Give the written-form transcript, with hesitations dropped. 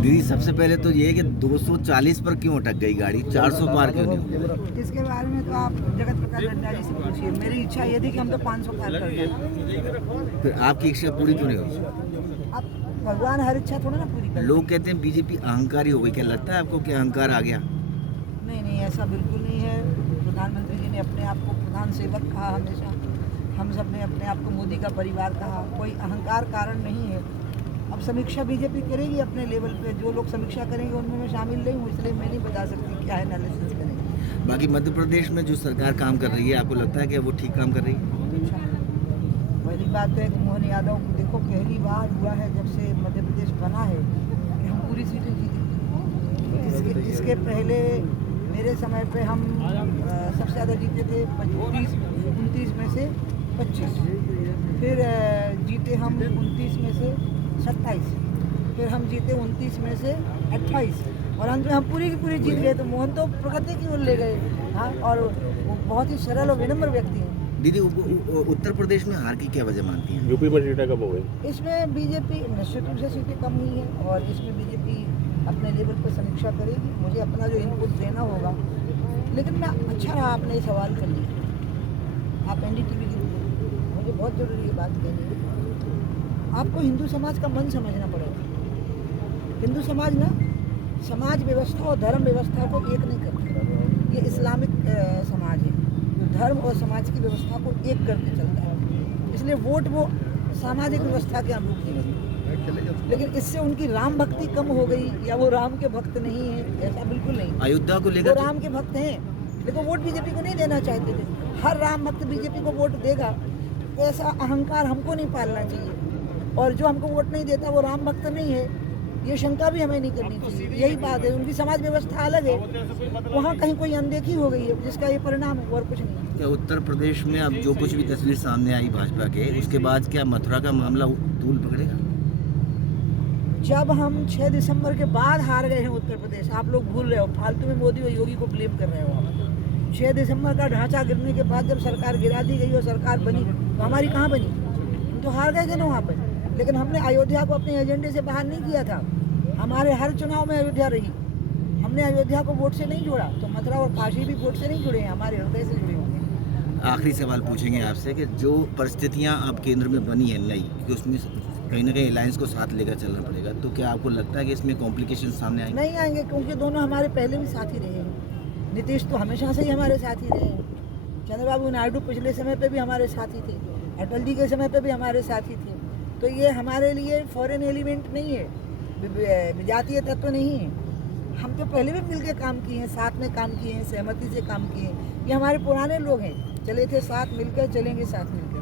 दीदी सबसे पहले तो ये है कि 240 पर क्यों अटक गई गाड़ी, 400 पार क्यों नहीं हुई? इसके बारे में तो आप जगत प्रकाश नड्डा जी से पूछिए। मेरी इच्छा ये थी कि हम तो 500 पार कर गए। फिर आपकी इच्छा पूरी क्यों नहीं हुई? अब भगवान हर इच्छा थोड़ा ना पूरी कर। लोग कहते हैं बीजेपी अहंकारी हो गई, क्या लगता है आपको कि अहंकार आ गया? नहीं, ऐसा बिल्कुल नहीं है। प्रधानमंत्री जी ने अपने आप को प्रधान सेवक कहा हमेशा। हम सब ने अपने आप को मोदी का परिवार कहा। कोई अहंकार कारण नहीं है। अब समीक्षा बीजेपी करेगी अपने लेवल पे। जो लोग समीक्षा करेंगे उनमें मैं शामिल नहीं हूँ, इसलिए मैं नहीं बता सकती क्या एनालिसिस करेंगे। बाकी मध्य प्रदेश में जो सरकार काम कर रही है, आपको लगता है कि वो ठीक काम कर रही है? पहली बात है कि मोहन यादव को देखो, पहली बार हुआ है जब से मध्य प्रदेश बना है कि हम पूरी सीटें जीते। इसके पहले मेरे समय पे हम सबसे ज़्यादा जीते थे 29 में से 25। फिर जीते हम 29 में से 27। फिर हम जीते 29 में से 28 और अंत में हम पूरी की पूरी जीत गए। तो मोहन तो प्रगति की ओर ले गए। हाँ, और वो बहुत ही सरल और विनम्र व्यक्ति हैं। दीदी उत्तर प्रदेश में हार की क्या वजह मानती हैं? यूपी में सीटें कब हो गई? इसमें बीजेपी निश्चित रूप से सीटें कम हुई हैं और इसमें बीजेपी अपने लेवल पर समीक्षा करेगी। मुझे अपना जो इनपुट देना होगा, लेकिन मैं अच्छा रहा आपने ये सवाल कर लिया। आप एनडीटीवी की, मुझे बहुत ज़रूरी ये बात कहनी है। आपको हिंदू समाज का मन समझना पड़ेगा। हिंदू समाज ना समाज व्यवस्था और धर्म व्यवस्था को एक नहीं करता। ये इस्लामिक समाज है, धर्म और समाज की व्यवस्था को एक करके चलता है। इसलिए वोट वो सामाजिक व्यवस्था के अनुरूप देंगे। लेकिन इससे उनकी राम भक्ति कम हो गई या वो राम के भक्त नहीं है, ऐसा बिल्कुल नहीं। अयोध्या को वो लेकर राम के भक्त हैं, लेकिन वोट बीजेपी को नहीं देना चाहते थे। हर राम भक्त बीजेपी को वोट देगा, ऐसा अहंकार हमको नहीं पालना चाहिए। और जो हमको वोट नहीं देता वो राम भक्त नहीं है, ये शंका भी हमें नहीं करनी चाहिए। यही बात है, उनकी समाज व्यवस्था अलग है, वहाँ कहीं कोई अनदेखी हो गई है जिसका ये परिणाम है और कुछ नहीं। क्या उत्तर प्रदेश में अब जो कुछ भी तस्वीर सामने आई भाजपा के, उसके बाद क्या मथुरा का मामला तूल पकड़ेगा? जब हम 6 दिसंबर के बाद हार गए हैं उत्तर प्रदेश, आप लोग भूल रहे हो, फालतू में मोदी और योगी को ब्लेम कर रहे हो आप। 6 दिसंबर का ढांचा गिरने के बाद जब सरकार गिरा दी गई और सरकार बनी, तो हमारी कहाँ बनी? हम तो हार गए थे ना वहाँ पर। लेकिन हमने अयोध्या को अपने एजेंडे से बाहर नहीं किया था। हमारे हर चुनाव में अयोध्या रही। हमने अयोध्या को वोट से नहीं जोड़ा, तो मथुरा और काशी भी वोट से नहीं जुड़े हैं, हमारे हृदय से जुड़े होंगे। आखिरी सवाल पूछेंगे आपसे कि जो परिस्थितियां अब केंद्र में बनी है नई, कि उसमें कहीं ना कहीं अलायंस को साथ लेकर चलना पड़ेगा, तो क्या आपको लगता है कि इसमें कॉम्प्लिकेशन सामने आएंगे? नहीं आएंगे, क्योंकि दोनों हमारे पहले भी साथी रहे हैं। नीतीश तो हमेशा से ही हमारे साथी रहे हैं। चंद्रबाबू नायडू पिछले समय पे भी हमारे साथी थे, अटल जी के समय पे भी हमारे साथी थे। तो ये हमारे लिए फॉरेन एलिमेंट नहीं है, विजातीय तत्व नहीं है। हम तो पहले भी मिलकर काम किए हैं, साथ में काम किए हैं, सहमति से काम किए हैं। ये हमारे पुराने लोग हैं, चले थे साथ मिलकर, चलेंगे साथ मिलकर।